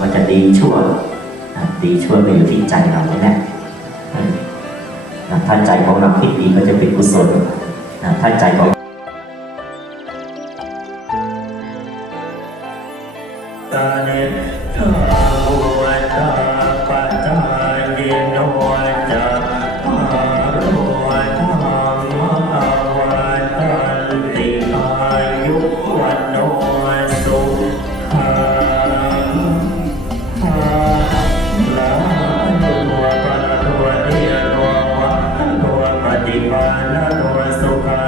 ว่าจะดีชั่วดีชั่วไปอยู่ที่ใจเรานี่แหละถ้าใจของเราคิดดีก็จะเป็นกุศลถ้าใจของตาเนตาบุวตาปัจจาย Lord, I so kind.